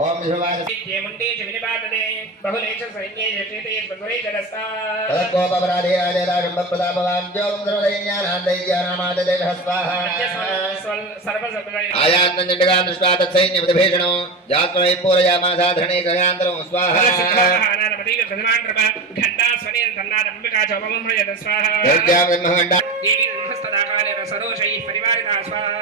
ओम शिवाय जे मुंडे जे विनिबादने बहुलेश सैन्ये जेते सगुरे जगस्ता तकोप अपराधे आले राम बपदा भगवान जो मंत्रले ज्ञान आदे जनामाद देव हस्वाह सर्व सर्व आयात नंदगा दृष्टात सैन्य विद भेषणो जात्रे पूरया माधा धणे गयांतरो स्वाहा नरपति के धनमान खंडा सने धन्नाद अंबिका चोममम यद स्वाहा जय जय देवी नमस्ते दाकाले रसरोषई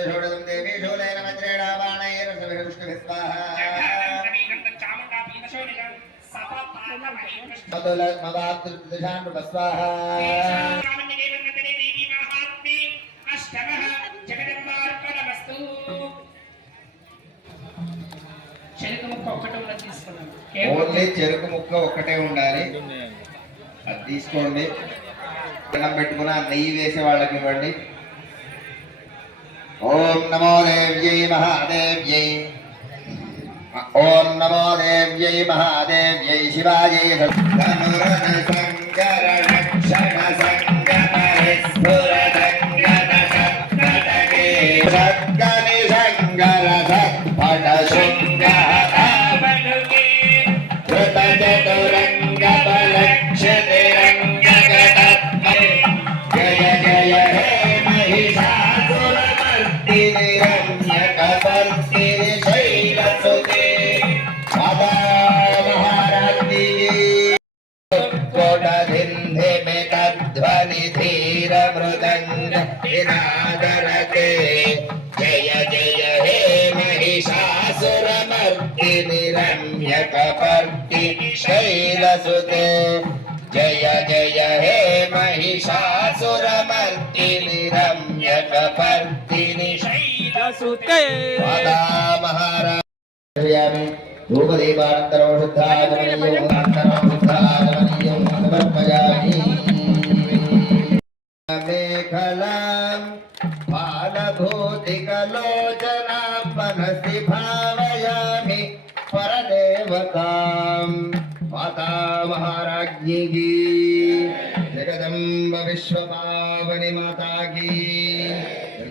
ఓన్లీ దేవి చెరుకు ముక్క ఒక్కటే ఉండాలి అది తీసుకోండి పెట్టుకున్న నెయ్యి వేసే వాళ్ళకి ఇవ్వండి ॐ नमो देव्यै महादेव्यै ॐ नमो देव्यै महादेव्यै शिवायै جی جی ہے مہیشاس مرتی رم پہ شیلستے جی جی ہے مہیشا سر مرتی رم پتیس وغ مہارا بھوپ دارنی سمر لوچنا پہنسی بھایا پہ دیکھتا ماجی جگد پانی می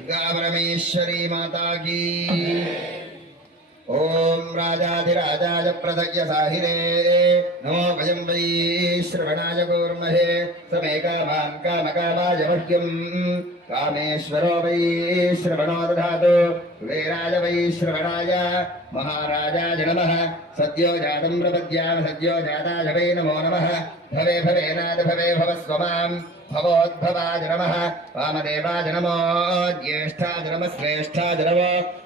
دگا پہشری مط ॐ राजाधिराजायप्रदयसाहिरे नमो भजम् वै श्रवणाय कूर्महे मह्यम् कामेश्वरो वै श्रवणो दधातु वे वै श्रवणाय महाराजाय जनमः सद्यो जातम् प्रपद्याम सद्यो जाता वै नमो नमः भवे भवे नाद भवे भव स्वमाम् भवोद्भवा जनमः वामदेवा जनमो ज्येष्ठा जनम